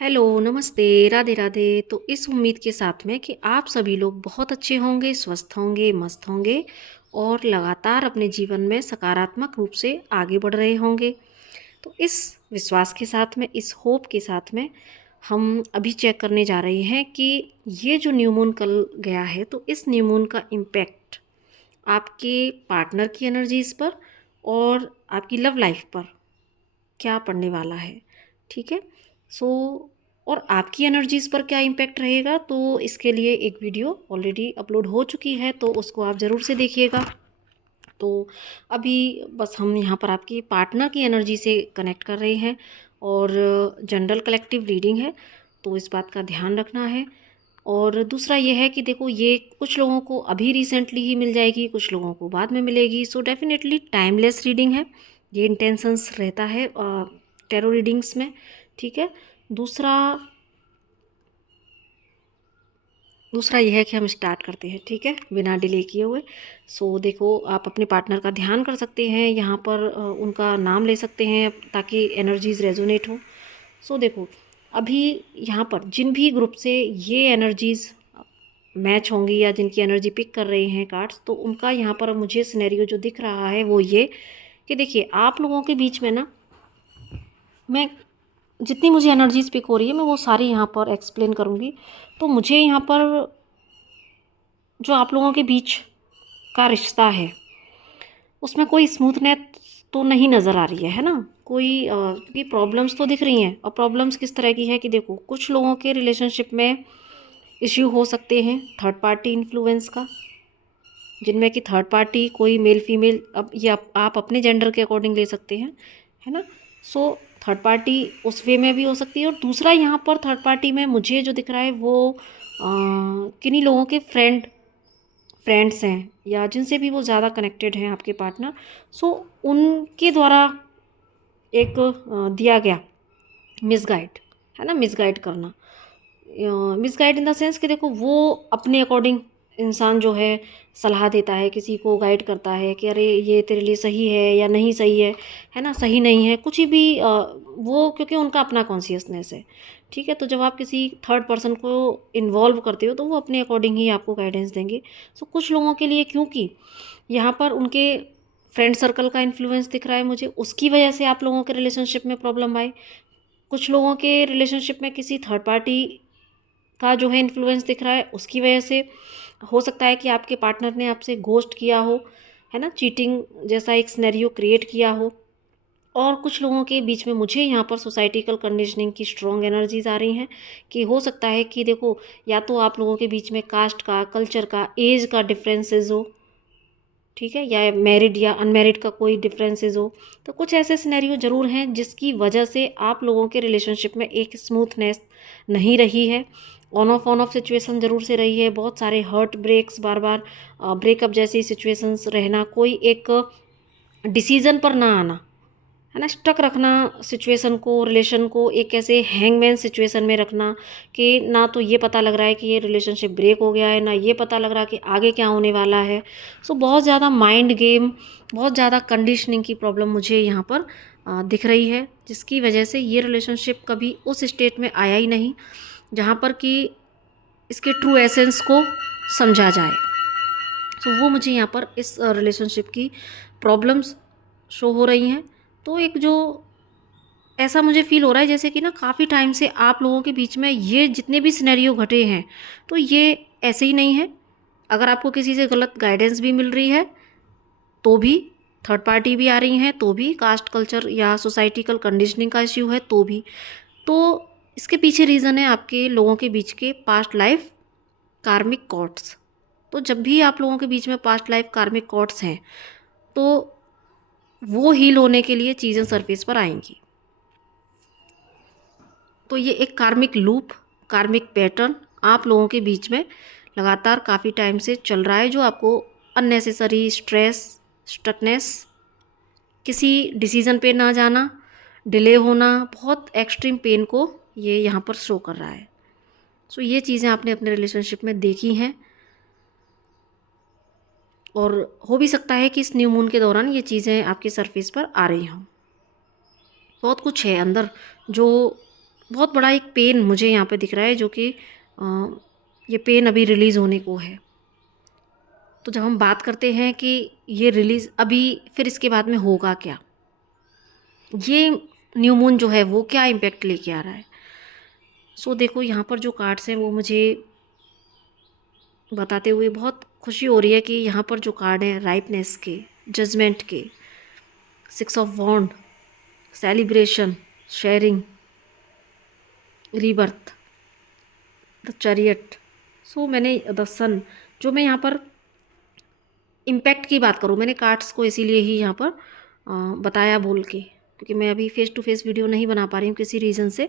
Hello, नमस्ते, राधे राधे। तो इस उम्मीद के साथ में कि आप सभी लोग बहुत अच्छे होंगे, स्वस्थ होंगे, मस्त होंगे और लगातार अपने जीवन में सकारात्मक रूप से आगे बढ़ रहे होंगे। तो इस विश्वास के साथ में, इस होप के साथ में हम अभी चेक करने जा रहे हैं कि ये जो न्यू मून कल गया है, तो इस न्यू मून का इम्पैक्ट आपके पार्टनर की एनर्जीज़ पर और आपकी लव लाइफ पर क्या पड़ने वाला है। ठीक है। सो और आपकी एनर्जीज़ पर क्या इम्पैक्ट रहेगा, तो इसके लिए एक वीडियो ऑलरेडी अपलोड हो चुकी है, तो उसको आप ज़रूर से देखिएगा। तो अभी बस हम यहाँ पर आपकी पार्टनर की एनर्जी से कनेक्ट कर रहे हैं और जनरल कलेक्टिव रीडिंग है, तो इस बात का ध्यान रखना है। और दूसरा ये है कि देखो, ये कुछ लोगों को अभी रिसेंटली ही मिल जाएगी, कुछ लोगों को बाद में मिलेगी। सो डेफिनेटली टाइमलेस रीडिंग है, ये इंटेंशंस रहता है टैरो रीडिंग्स में। ठीक है। दूसरा दूसरा यह है कि हम स्टार्ट करते हैं, ठीक है, बिना डिले किए हुए। सो देखो, आप अपने पार्टनर का ध्यान कर सकते हैं, यहाँ पर उनका नाम ले सकते हैं ताकि एनर्जीज रेजोनेट हो। सो देखो, अभी यहाँ पर जिन भी ग्रुप से ये एनर्जीज मैच होंगी या जिनकी एनर्जी पिक कर रहे हैं कार्ड्स, तो उनका यहाँ पर मुझे सिनेरियो जो दिख रहा है वो ये कि देखिए, आप लोगों के बीच में ना, मैं जितनी मुझे एनर्जीज पिक हो रही है मैं वो सारी यहाँ पर एक्सप्लेन करूँगी। तो मुझे यहाँ पर जो आप लोगों के बीच का रिश्ता है उसमें कोई स्मूथनेस तो नहीं नज़र आ रही है ना। क्योंकि प्रॉब्लम्स तो दिख रही हैं, और प्रॉब्लम्स किस तरह की है कि देखो, कुछ लोगों के रिलेशनशिप में इश्यू हो सकते हैं थर्ड पार्टी इन्फ्लुएंस का, जिनमें कि थर्ड पार्टी कोई मेल फीमेल, अब ये आप अपने जेंडर के अकॉर्डिंग ले सकते हैं, है ना। सो थर्ड पार्टी उस वे में भी हो सकती है। और दूसरा यहाँ पर थर्ड पार्टी में मुझे जो दिख रहा है वो किन्हीं लोगों के फ्रेंड्स हैं या जिनसे भी वो ज़्यादा कनेक्टेड हैं आपके पार्टनर। सो उनके द्वारा एक दिया गया मिसगाइड, है ना, मिसगाइड करना। मिसगाइड इन द सेंस कि देखो, वो अपने अकॉर्डिंग इंसान जो है सलाह देता है, किसी को गाइड करता है कि अरे ये तेरे लिए सही है या नहीं सही है ना, सही नहीं है, कुछ भी वो, क्योंकि उनका अपना कॉन्शियसनेस है। ठीक है। तो जब आप किसी थर्ड पर्सन को इन्वॉल्व करते हो तो वो अपने अकॉर्डिंग ही आपको गाइडेंस देंगे। सो कुछ लोगों के लिए, क्योंकि यहाँ पर उनके फ्रेंड सर्कल का इन्फ्लुएंस दिख रहा है मुझे, उसकी वजह से आप लोगों के रिलेशनशिप में प्रॉब्लम आए। कुछ लोगों के रिलेशनशिप में किसी थर्ड पार्टी का जो है इन्फ्लुएंस दिख रहा है, उसकी वजह से हो सकता है कि आपके पार्टनर ने आपसे घोस्ट किया हो, है ना, चीटिंग जैसा एक सिनेरियो क्रिएट किया हो। और कुछ लोगों के बीच में मुझे यहाँ पर सोसाइटिकल कंडीशनिंग की स्ट्रॉन्ग एनर्जीज आ रही हैं कि हो सकता है कि देखो, या तो आप लोगों के बीच में कास्ट का, कल्चर का, एज का डिफरेंसेस हो, ठीक है, या मैरिड या अनमैरिड का कोई डिफरेंसेस हो। तो कुछ ऐसे सिनेरियो ज़रूर हैं जिसकी वजह से आप लोगों के रिलेशनशिप में एक स्मूथनेस नहीं रही है। ऑन ऑफ सिचुएशन ज़रूर से रही है, बहुत सारे हर्ट ब्रेक्स, बार बार ब्रेकअप जैसी सिचुएशंस रहना, कोई एक डिसीज़न पर ना आना, है ना, स्टक रखना सिचुएशन को, रिलेशन को एक ऐसे हैंगमैन सिचुएशन में रखना कि ना तो ये पता लग रहा है कि ये रिलेशनशिप ब्रेक हो गया है, ना ये पता लग रहा कि आगे क्या होने वाला है। सो बहुत ज़्यादा माइंड गेम, बहुत ज़्यादा कंडीशनिंग की प्रॉब्लम मुझे यहाँ पर दिख रही है, जिसकी वजह से ये रिलेशनशिप कभी उस स्टेट में आया ही नहीं जहाँ पर कि इसके ट्रू एसेंस को समझा जाए। सो वो मुझे यहाँ पर इस रिलेशनशिप की प्रॉब्लम्स शो हो रही हैं। तो एक जो ऐसा मुझे फील हो रहा है जैसे कि ना, काफ़ी टाइम से आप लोगों के बीच में ये जितने भी सिनेरियो घटे हैं, तो ये ऐसे ही नहीं है। अगर आपको किसी से गलत गाइडेंस भी मिल रही है तो भी, थर्ड पार्टी भी आ रही हैं तो भी, कास्ट कल्चर या सोसाइटिकल कंडीशनिंग का इश्यू है तो भी, तो इसके पीछे रीज़न है आपके लोगों के बीच के पास्ट लाइफ कार्मिक कॉर्ड्स। तो जब भी आप लोगों के बीच में पास्ट लाइफ कार्मिक कॉर्ड्स हैं, तो वो हील होने के लिए चीज़ें सरफेस पर आएंगी। तो ये एक कार्मिक लूप, कार्मिक पैटर्न आप लोगों के बीच में लगातार काफ़ी टाइम से चल रहा है, जो आपको अननेसेसरी स्ट्रेस, स्टकनेस, किसी डिसीज़न पे ना जाना, डिले होना, बहुत एक्सट्रीम पेन को ये यहाँ पर शो कर रहा है। सो ये चीज़ें आपने अपने रिलेशनशिप में देखी हैं, और हो भी सकता है कि इस न्यू मून के दौरान ये चीज़ें आपके सरफेस पर आ रही हों। बहुत कुछ है अंदर जो बहुत बड़ा एक पेन मुझे यहाँ पे दिख रहा है, जो कि ये पेन अभी रिलीज़ होने को है। तो जब हम बात करते हैं कि ये रिलीज़ अभी, फिर इसके बाद में होगा क्या, ये न्यू मून जो है वो क्या इम्पैक्ट लेके आ रहा है। सो देखो, यहाँ पर जो कार्ड्स हैं वो मुझे बताते हुए बहुत खुशी हो रही है कि यहाँ पर जो कार्ड हैं राइपनेस के, जजमेंट के, 6 of wand, celebration, sharing, rebirth, the chariot. So मैंने द सन, जो मैं यहाँ पर इम्पैक्ट की बात करूँ, मैंने कार्ड्स को इसीलिए ही यहाँ पर बताया बोल के, क्योंकि मैं अभी फेस टू फेस वीडियो नहीं बना पा रही हूँ किसी रीज़न से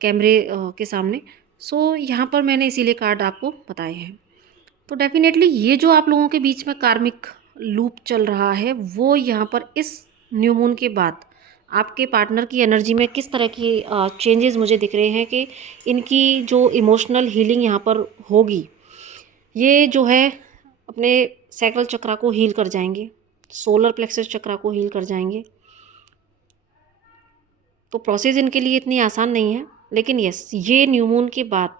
कैमरे के सामने। सो यहाँ पर मैंने इसीलिए कार्ड आपको बताए हैं। तो डेफिनेटली ये जो आप लोगों के बीच में कार्मिक लूप चल रहा है, वो यहाँ पर इस न्यू मून के बाद आपके पार्टनर की एनर्जी में किस तरह की चेंजेस मुझे दिख रहे हैं कि इनकी जो इमोशनल हीलिंग यहाँ पर होगी, ये जो है अपने सैक्रल चक्रा को हील कर जाएंगे, सोलर प्लेक्सस चक्रा को हील कर जाएंगे। तो प्रोसेस इनके लिए इतनी आसान नहीं है, लेकिन यस, ये न्यू मून के बाद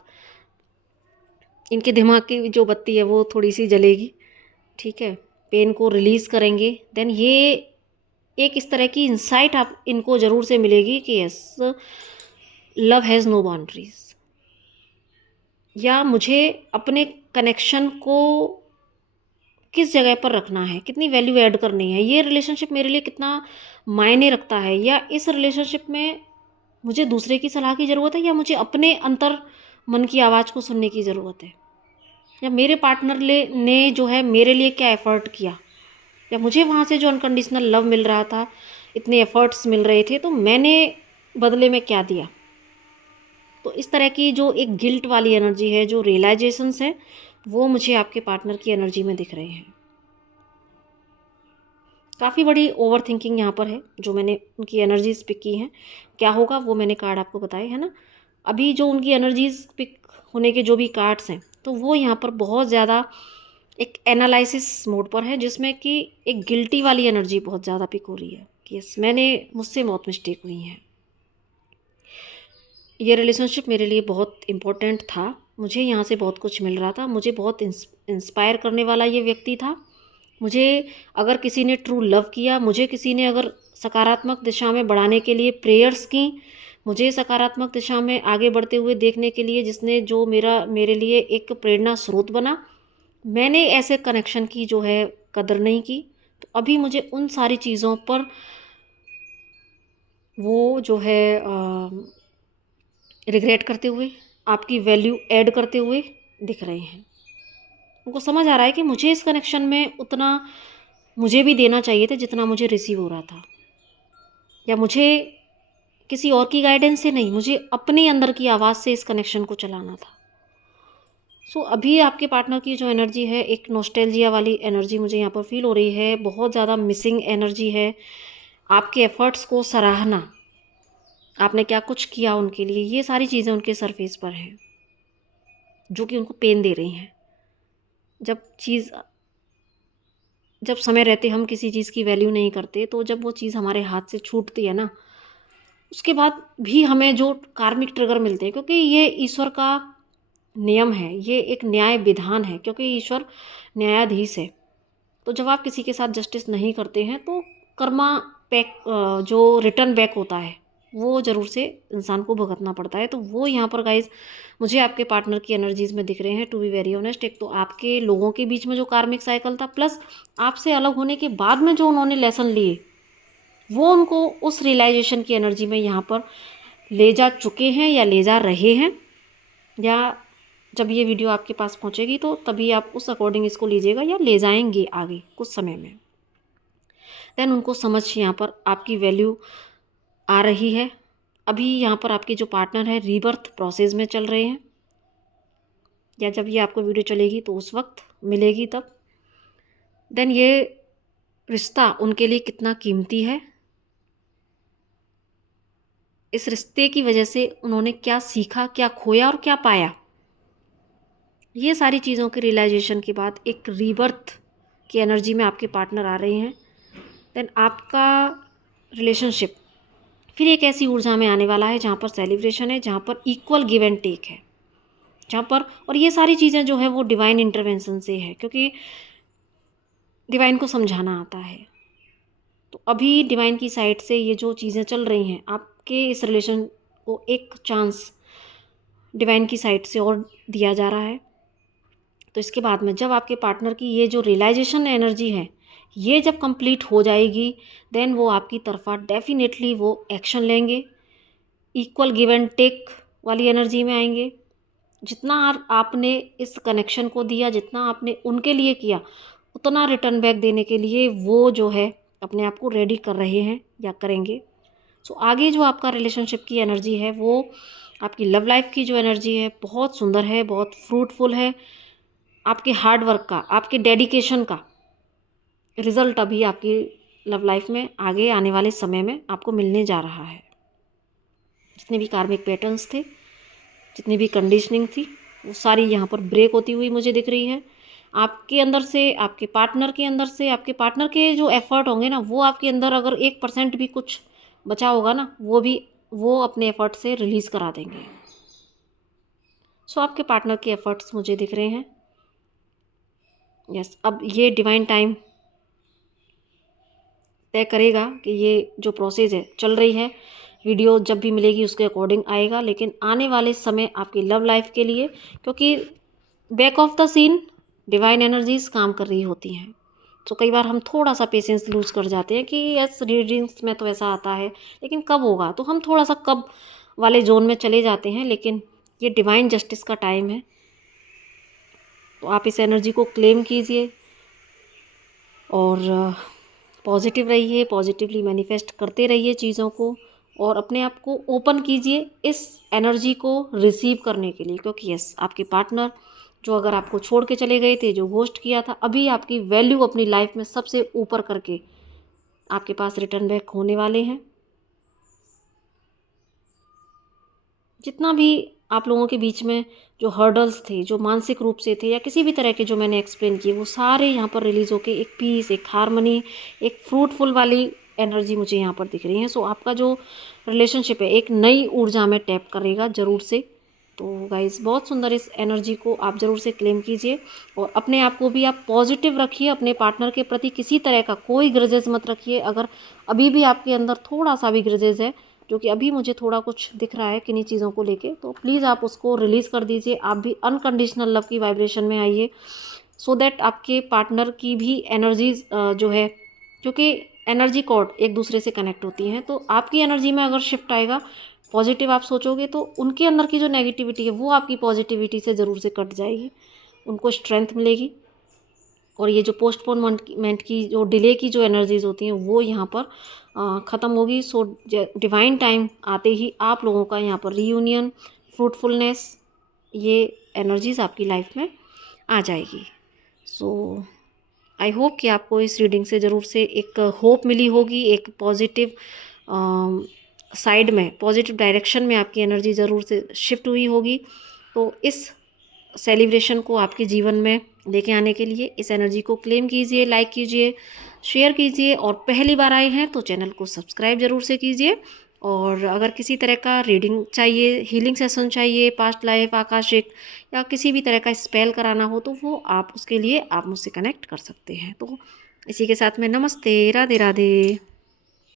इनके दिमाग की जो बत्ती है वो थोड़ी सी जलेगी, ठीक है। पेन को रिलीज़ करेंगे, देन ये एक इस तरह की इंसाइट आप इनको ज़रूर से मिलेगी कि yes, love has no boundaries, या मुझे अपने कनेक्शन को किस जगह पर रखना है, कितनी वैल्यू ऐड करनी है, ये रिलेशनशिप मेरे लिए कितना मायने रखता है, या इस रिलेशनशिप में मुझे दूसरे की सलाह की ज़रूरत है, या मुझे अपने अंतर मन की आवाज़ को सुनने की ज़रूरत है, या मेरे पार्टनर ने जो है मेरे लिए क्या एफ़र्ट किया, या मुझे वहाँ से जो अनकंडीशनल लव मिल रहा था, इतने एफ़र्ट्स मिल रहे थे, तो मैंने बदले में क्या दिया। तो इस तरह की जो एक गिल्ट वाली एनर्जी है, जो रियलाइजेशंस हैं, वो मुझे आपके पार्टनर की एनर्जी में दिख रहे हैं। काफ़ी बड़ी ओवर थिंकिंग यहाँ पर है, जो मैंने उनकी एनर्जीज पिक की हैं। क्या होगा वो मैंने कार्ड आपको बताए है ना। अभी जो उनकी एनर्जीज पिक होने के जो भी कार्ड्स हैं, तो वो यहाँ पर बहुत ज़्यादा एक एनालिसिस मोड पर है, जिसमें कि एक गिल्टी वाली एनर्जी बहुत ज़्यादा पिक हो रही है कि यस, मुझसे बहुत मिस्टेक हुई हैं, ये रिलेशनशिप मेरे लिए बहुत इम्पोर्टेंट था, मुझे यहाँ से बहुत कुछ मिल रहा था, मुझे बहुत इंस्पायर करने वाला ये व्यक्ति था। मुझे अगर किसी ने ट्रू लव किया, मुझे किसी ने अगर सकारात्मक दिशा में बढ़ाने के लिए प्रेयर्स की, मुझे सकारात्मक दिशा में आगे बढ़ते हुए देखने के लिए जिसने जो मेरे लिए एक प्रेरणा स्रोत बना, मैंने ऐसे कनेक्शन की जो है कदर नहीं की। तो अभी मुझे उन सारी चीज़ों पर वो जो है रिग्रेट करते हुए, आपकी वैल्यू ऐड करते हुए दिख रहे हैं। उनको समझ आ रहा है कि मुझे इस कनेक्शन में उतना मुझे भी देना चाहिए था जितना मुझे रिसीव हो रहा था, या मुझे किसी और की गाइडेंस से नहीं, मुझे अपने अंदर की आवाज़ से इस कनेक्शन को चलाना था। सो अभी आपके पार्टनर की जो एनर्जी है, एक नॉस्टैल्जिया वाली एनर्जी मुझे यहाँ पर फील हो रही है, बहुत ज़्यादा मिसिंग एनर्जी है। आपके एफर्ट्स को सराहना, आपने क्या कुछ किया उनके लिए, ये सारी चीज़ें उनके सरफेस पर हैं जो कि उनको पेन दे रही हैं। जब समय रहते हम किसी चीज़ की वैल्यू नहीं करते, तो जब वो चीज़ हमारे हाथ से छूटती है ना, उसके बाद भी हमें जो कार्मिक ट्रिगर मिलते हैं, क्योंकि ये ईश्वर का नियम है, ये एक न्याय विधान है, क्योंकि ईश्वर न्यायाधीश है। तो जब आप किसी के साथ जस्टिस नहीं करते हैं, तो कर्मा बैक, जो रिटर्न बैक होता है, वो ज़रूर से इंसान को भुगतना पड़ता है। तो वो यहाँ पर गाइज मुझे आपके पार्टनर की एनर्जीज़ में दिख रहे हैं, टू बी वेरी ऑनेस्ट। एक तो आपके लोगों के बीच में जो कार्मिक साइकिल था, प्लस आपसे अलग होने के बाद में जो उन्होंने लेसन लिए, वो उनको उस रियलाइजेशन की एनर्जी में यहाँ पर ले जा चुके हैं या ले जा रहे हैं, या जब ये वीडियो आपके पास पहुँचेगी तो तभी आप उस अकॉर्डिंग इसको लीजिएगा, या ले जाएंगे आगे कुछ समय में। देन उनको समझ यहाँ पर आपकी वैल्यू आ रही है। अभी यहाँ पर आपके जो पार्टनर है रीबर्थ प्रोसेस में चल रहे हैं, या जब ये आपको वीडियो चलेगी तो उस वक्त मिलेगी तब। देन ये रिश्ता उनके लिए कितना कीमती है, इस रिश्ते की वजह से उन्होंने क्या सीखा, क्या खोया और क्या पाया, ये सारी चीज़ों के रियलाइजेशन के बाद एक रीबर्थ की एनर्जी में आपके पार्टनर आ रहे हैं। देन आपका रिलेशनशिप फिर एक ऐसी ऊर्जा में आने वाला है जहाँ पर सेलिब्रेशन है, जहाँ पर इक्वल गिव एंड टेक है, जहाँ पर, और ये सारी चीज़ें जो है वो डिवाइन इंटरवेंशन से है, क्योंकि डिवाइन को समझाना आता है। तो अभी डिवाइन की साइड से ये जो चीज़ें चल रही हैं, आपके इस रिलेशन को एक चांस डिवाइन की साइड से और दिया जा रहा है। तो इसके बाद में जब आपके पार्टनर की ये जो रियलाइजेशन एनर्जी है, ये जब कंप्लीट हो जाएगी, देन वो आपकी तरफा डेफिनेटली वो एक्शन लेंगे, इक्वल गिव एंड टेक वाली एनर्जी में आएंगे। जितना आपने इस कनेक्शन को दिया, जितना आपने उनके लिए किया, उतना रिटर्न बैक देने के लिए वो जो है अपने आप को रेडी कर रहे हैं या करेंगे। सो आगे जो आपका रिलेशनशिप की एनर्जी है, वो आपकी लव लाइफ की जो एनर्जी है बहुत सुंदर है, बहुत फ्रूटफुल है। आपके हार्ड वर्क का, आपके डेडिकेशन का रिजल्ट अभी आपकी लव लाइफ में आगे आने वाले समय में आपको मिलने जा रहा है। जितने भी कार्मिक पैटर्न्स थे, जितनी भी कंडीशनिंग थी, वो सारी यहाँ पर ब्रेक होती हुई मुझे दिख रही है। आपके अंदर से, आपके पार्टनर के अंदर से, आपके पार्टनर के जो एफर्ट होंगे ना, वो आपके अंदर अगर 1% भी कुछ बचा होगा ना, वो अपने एफर्ट से रिलीज़ करा देंगे। सो आपके पार्टनर के एफर्ट्स मुझे दिख रहे हैं। यस, अब ये डिवाइन टाइम तय करेगा कि ये जो प्रोसेस है चल रही है, वीडियो जब भी मिलेगी उसके अकॉर्डिंग आएगा, लेकिन आने वाले समय आपकी लव लाइफ के लिए, क्योंकि back of the scene divine energies काम कर रही होती हैं। तो कई बार हम थोड़ा सा पेशेंस लूज कर जाते हैं कि यस रीडिंग्स में तो ऐसा आता है, लेकिन कब होगा, तो हम थोड़ा सा कब वाले जोन में चले जाते हैं। लेकिन ये डिवाइन जस्टिस का टाइम है, तो आप इस एनर्जी को क्लेम कीजिए और पॉजिटिव रहिए, पॉजिटिवली मैनिफेस्ट करते रहिए चीज़ों को, और अपने आप को ओपन कीजिए इस एनर्जी को रिसीव करने के लिए। क्योंकि यस, आपके पार्टनर जो अगर आपको छोड़ के चले गए थे, जो घोस्ट किया था, अभी आपकी वैल्यू अपनी लाइफ में सबसे ऊपर करके आपके पास रिटर्न बैक होने वाले हैं। जितना भी आप लोगों के बीच में जो हर्डल्स थे, जो मानसिक रूप से थे या किसी भी तरह के जो मैंने एक्सप्लेन किए, वो सारे यहाँ पर रिलीज़ होके एक पीस, एक हारमनी, एक फ्रूटफुल वाली एनर्जी मुझे यहाँ पर दिख रही है। सो आपका जो रिलेशनशिप है एक नई ऊर्जा में टैप करेगा ज़रूर से। तो गाइस, बहुत सुंदर, इस एनर्जी को आप ज़रूर से क्लेम कीजिए और अपने आप को भी आप पॉजिटिव रखिए। अपने पार्टनर के प्रति किसी तरह का कोई ग्रजेस मत रखिए। अगर अभी भी आपके अंदर थोड़ा सा भी ग्रजेस है, जो कि अभी मुझे थोड़ा कुछ दिख रहा है किन्हीं चीज़ों को लेके, तो प्लीज़ आप उसको रिलीज़ कर दीजिए। आप भी अनकंडीशनल लव की वाइब्रेशन में आइए, सो दैट आपके पार्टनर की भी एनर्जीज जो है, क्योंकि एनर्जी कॉर्ड एक दूसरे से कनेक्ट होती हैं, तो आपकी एनर्जी में अगर शिफ्ट आएगा, पॉजिटिव आप सोचोगे, तो उनके अंदर की जो नेगेटिविटी है वो आपकी पॉजिटिविटी से ज़रूर से कट जाएगी, उनको स्ट्रेंथ मिलेगी। और ये जो पोस्टपोनमेंट की, जो डिले की जो एनर्जीज होती हैं, वो यहाँ पर ख़त्म होगी। सो डिवाइन टाइम आते ही आप लोगों का यहाँ पर रीयूनियन, फ्रूटफुलनेस, ये एनर्जीज आपकी लाइफ में आ जाएगी। सो आई होप कि आपको इस रीडिंग से ज़रूर से एक होप मिली होगी, एक पॉजिटिव साइड में, पॉजिटिव डायरेक्शन में आपकी एनर्जी ज़रूर से शिफ्ट हुई होगी। तो इस सेलिब्रेशन को आपके जीवन में लेके आने के लिए इस एनर्जी को क्लेम कीजिए, लाइक कीजिए, शेयर कीजिए, और पहली बार आए हैं तो चैनल को सब्सक्राइब ज़रूर से कीजिए। और अगर किसी तरह का रीडिंग चाहिए, हीलिंग सेशन चाहिए, पास्ट लाइफ, आकाशिक, या किसी भी तरह का स्पेल कराना हो, तो वो आप उसके लिए आप मुझसे कनेक्ट कर सकते हैं। तो इसी के साथ में नमस्ते, राधे राधे।